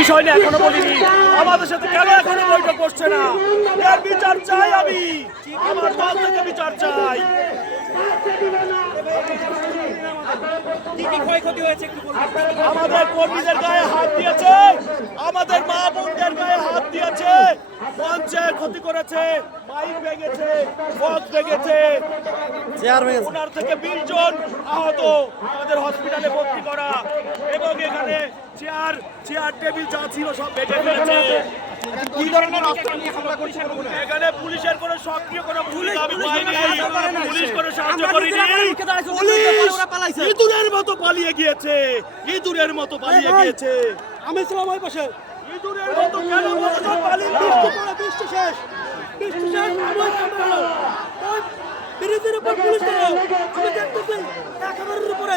বিষয় নিয়ে এখনও বলিনি। আমাদের সাথে কেন এখনও বৈঠক করছে না? এর বিচার চাই আমি। আমার দল থেকে বিচার চাই? আমাদের কর্মীদের গায়ে হাত দিয়েছে। আমাদের মা বোনদের গায়ে হাত দিয়েছে। মঞ্চের ক্ষতি করেছে। মাইক ভেঙেছে বক্স ভেঙেছে। ওনার থেকে বিশ জন আহত। আমাদের হসপিটালে ভর্তি করা। চেয়ার চেয়ার টেবিল যা ছিল সব ভেঙে ফেলেছে। কি ধরনের অস্ত্র নিয়ে হামলা করছে এখানে পুলিশের কোনো সক্রিয় কোনো ভূমিকা আমি পুলিশ পাইনি। সাহায্য করে না। পুলিশ কোনো সাহায্য করেনি নিজেরা আমরা রুখে দাঁড়াইছি, ওদের পুলিশ বিরুদ্ধে ওরা পালাইছে। ইঁদুরের মতো পালিয়ে গিয়েছে। ইঁদুরের মতো পালিয়ে গিয়েছে। আমি ছিলাম ওই পাশে। ইঁদুরের মতো কেন পালিয়ে বৃষ্টি পড়ে বৃষ্টি শেষ। বৃষ্টি শেষ আমার সামনে হলো। উপর পুলিশ আমি দেখতেছি একেবারের উপরে।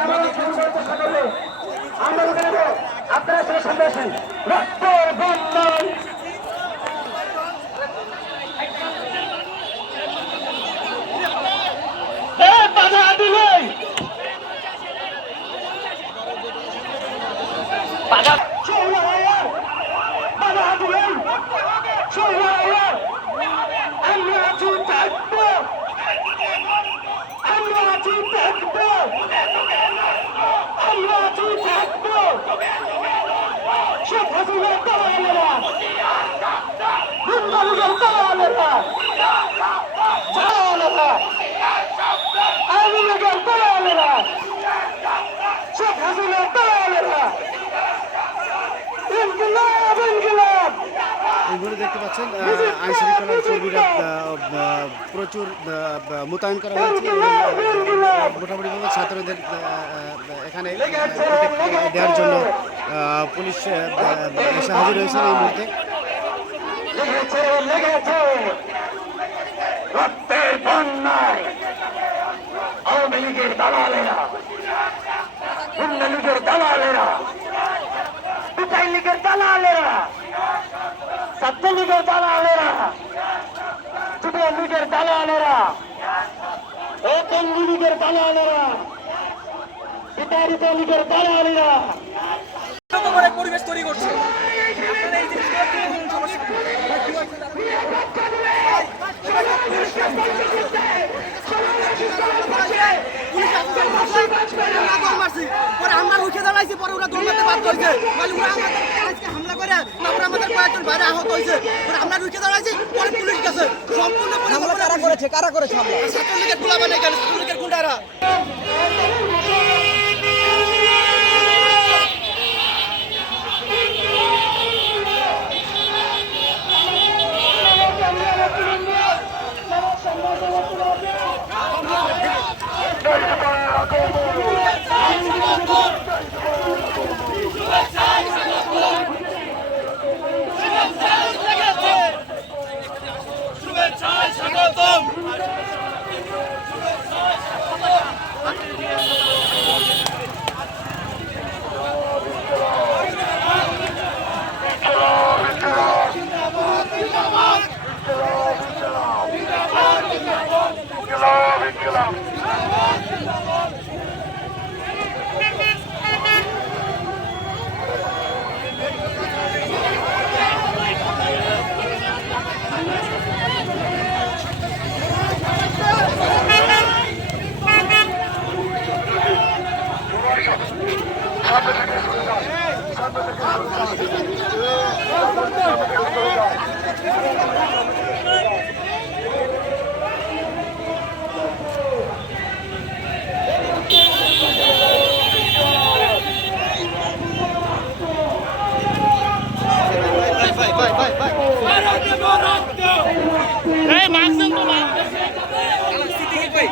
বাংলাদেশে রক্তর বন্ধন। বাধা দিলে। বাধা বাধা দিলে। আমরা তো থাকব। আমরা তো থাকব। আমরা তো থাকব। শেখ হাসিনার দালালেরা হিন্দুদের দালালেরা দালালেরা আওয়ামী লীগের দালালেরা শেখ হাসিনার দালালেরা ইনকিলাব ইনকিলাব এই দেখতে পাচ্ছেন আইন শৃঙ্খলার কর্মীরা প্রচুর মোতায়েন করা হয়েছে মোটামুটিভাবে ছাত্রদের এখানে দেওয়ার জন্য পুলিশ এসে হাজির হয়েছে এই মুহূর্তে। রক্তের বন্যায় আওয়ামী লীগের দালালেরা হিন্দু লীগের দালালেরা পিটাই লীগের দালালেরা, ছাত্র লীগের দালালেরা যুব লীগের দালালেরা ও পঙ্গু লীগের দালালেরা দালালেরা পরে আমরা উঠে দাঁড়াইছি পরে ওরা দৌড়াতে বাধ্য হয়েছে বলে ওরা আমাদের হামলা করে তারপরে আমাদের কয়েকজন বাইরে আহত হয়েছে পরে আমরা রুখে দাঁড়াইছি পরে পুলিশ গেছে সম্পূর্ণ হামলা কারা করেছে কারা করেছে ছাত্র লীগের গোলাবা নেই কেন ছাত্র লীগের গুন্ডারা Thank you. করব